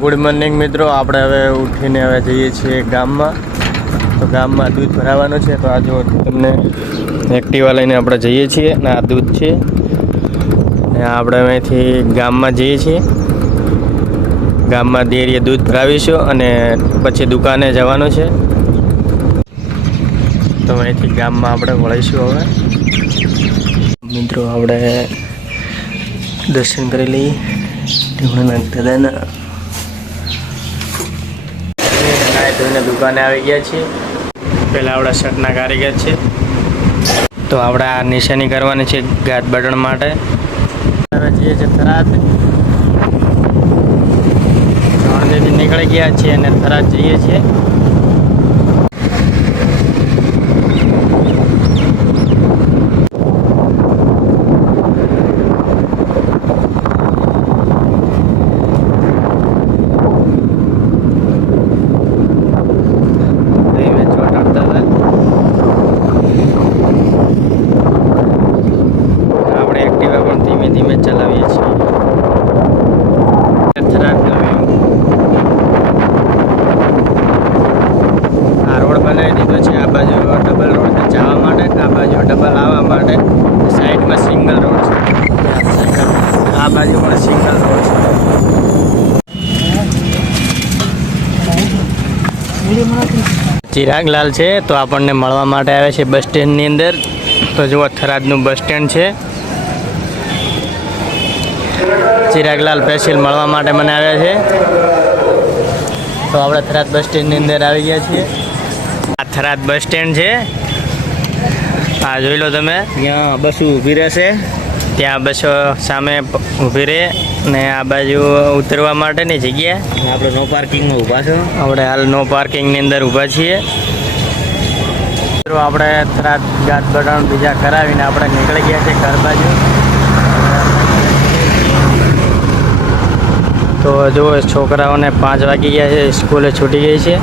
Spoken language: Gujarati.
ગુડ મોર્નિંગ મિત્રો. આપણે હવે ઉઠીને હવે જઈએ છીએ ગામમાં. તો ગામમાં દૂધ ભરાવાનું છે. તો આ જો તમને એક્ટિવા લઈને આપણે જઈએ છીએ. અને આ દૂધ છે. ને આપણે અહીંથી ગામમાં જઈએ છીએ. ગામમાં ડેરીએ દૂધ ભરાવીશું અને પછી દુકાને જવાનું છે. તો અહીંથી ગામમાં આપણે વળીશું હવે. મિત્રો, આપણે દર્શન કરી લઈએ. દાદાના નાય દુકાને આવી ગયા છીએ. પહેલાં આપણા શર્ટના કારીગર છે. તો આપણે આ નિશાની કરવાની છે ગાત બટન માટે. હવે જઈએ છીએ થરાદ. રણદેથી નીકળી ગયા છીએ અને થરાદ જઈએ છીએ ધીમે ચોટાડતા હતા આપણે એક્ટિવા પણ ધીમે ધીમે ચલાવીએ છીએ થરાદ નવી આ રોડ બનાવી દીધો છે આ બાજુ ડબલ રોડ છે જવા માટે આ બાજુ ડબલ આવવા માટે સાઈડમાં સિંગલ રોડ છે. આ બાજુ પણ સિંગલ રોડ છે. ચિરાગલાલ છે તો આપણને મળવા માટે આવે છે બસ સ્ટેન્ડની અંદર. તો જુઓ થરાદનું બસ સ્ટેન્ડ છે. ચિરાગલાલ પેશિલ મળવા માટે મને આવ્યા છે. તો આપણે થરાદ બસ સ્ટેન્ડની અંદર આવી ગયા છીએ. આ થરાદ બસ સ્ટેન્ડ છે. આ જોઈ લો તમે. ત્યાં બસ ઊભી રહેશે. ત્યાં બસો સામે ઊભી રહે ને આ બાજુ ઉતરવા માટેની જગ્યા. આપણે નો પાર્કિંગમાં ઊભા છો. આપણે હાલ નો પાર્કિંગની અંદર ઊભા છીએ. આપણે થરાદ ગાત બટન બીજા કરાવીને આપણે નીકળી ગયા છે ઘર બાજુ. તો જો છોકરાઓને પાંચ વાગી ગયા છે સ્કૂલે છૂટી ગઈ છે.